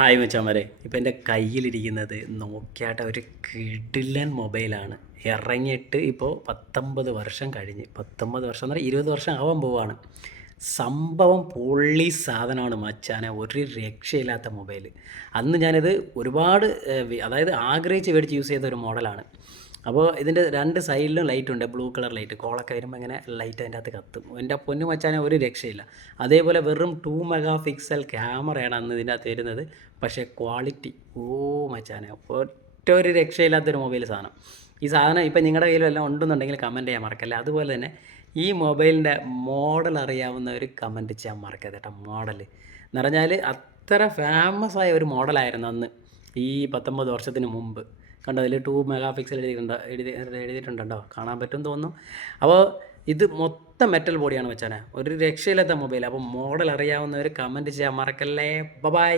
Hi മച്ചാമരെ. ഇപ്പം എന്റെ കയ്യിലിരിക്കുന്നത് നോക്കിയാട്ട ഒരു കിടിലൻ മൊബൈലാണ്. ഇറങ്ങിയിട്ട് ഇപ്പോൾ പത്തൊമ്പത് വർഷം കഴിഞ്ഞ്. പത്തൊമ്പത് വർഷം എന്ന് പറഞ്ഞാൽ ഇരുപത് വർഷം ആവാൻ പോവാണ്. സംഭവം പൊള്ളി സാധനമാണ് മച്ചാനെ. ഒരു രക്ഷയില്ലാത്ത മൊബൈൽ അന്ന് ഞാനിത് ഒരുപാട് അതായത് ആഗ്രഹിച്ച് മേടിച്ച് യൂസ് ചെയ്ത ഒരു മോഡലാണ്. അപ്പോൾ ഇതിന്റെ രണ്ട് സൈഡിലും ലൈറ്റ് ഉണ്ട്. ബ്ലൂ കളർ ലൈറ്റ് കോളൊക്കെ വരുമ്പോൾ ഇങ്ങനെ ലൈറ്റ് അതിന്റെ അകത്ത് കത്തും. എന്റെ പൊന്നു മച്ചാനെ ഒരു രക്ഷയില്ല. അതേപോലെ വെറും ടു മെഗാ പിക്സൽ ക്യാമറയാണ് അന്ന് ഇതിന്റെ അകത്ത് വരുന്നത്. പക്ഷേ ക്വാളിറ്റി ഓ മച്ചാനെ ഒറ്റ ഒരു രക്ഷയില്ലാത്തൊരു മൊബൈൽ സാധനം. ഈ സാധനം ഇപ്പം നിങ്ങളുടെ കയ്യിലും എല്ലാം ഉണ്ടെന്നുണ്ടെങ്കിൽ കമന്റ് ചെയ്യാൻ മറക്കല്ലേ? അതുപോലെ തന്നെ ഈ മൊബൈലിന്റെ മോഡൽ അറിയാവുന്ന ഒരു കമന്റ് ചെയ്യാൻ മറക്കരുത് കേട്ടോ. മോഡൽ എന്ന് പറഞ്ഞാൽ അത്ര ഫേമസ് ആയ ഒരു മോഡലായിരുന്നു അന്ന്. ഈ പത്തൊമ്പത് വർഷത്തിന് മുമ്പ്. കണ്ടോ അതിൽ ടു മെഗാ പിക്സൽ എഴുതിയിട്ടുണ്ട് എഴുതി എഴുതിയിട്ടുണ്ടോ കാണാൻ പറ്റും തോന്നുന്നു. അപ്പോൾ ഇത് മൊത്തം മെറ്റൽ ബോഡിയാണ് വെച്ചാൽ ഒരു രക്ഷയില്ലാത്ത മൊബൈൽ അപ്പോൾ മോഡൽ അറിയാവുന്നവർ കമന്റ് ചെയ്യാൻ മറക്കല്ലേ. ബൈ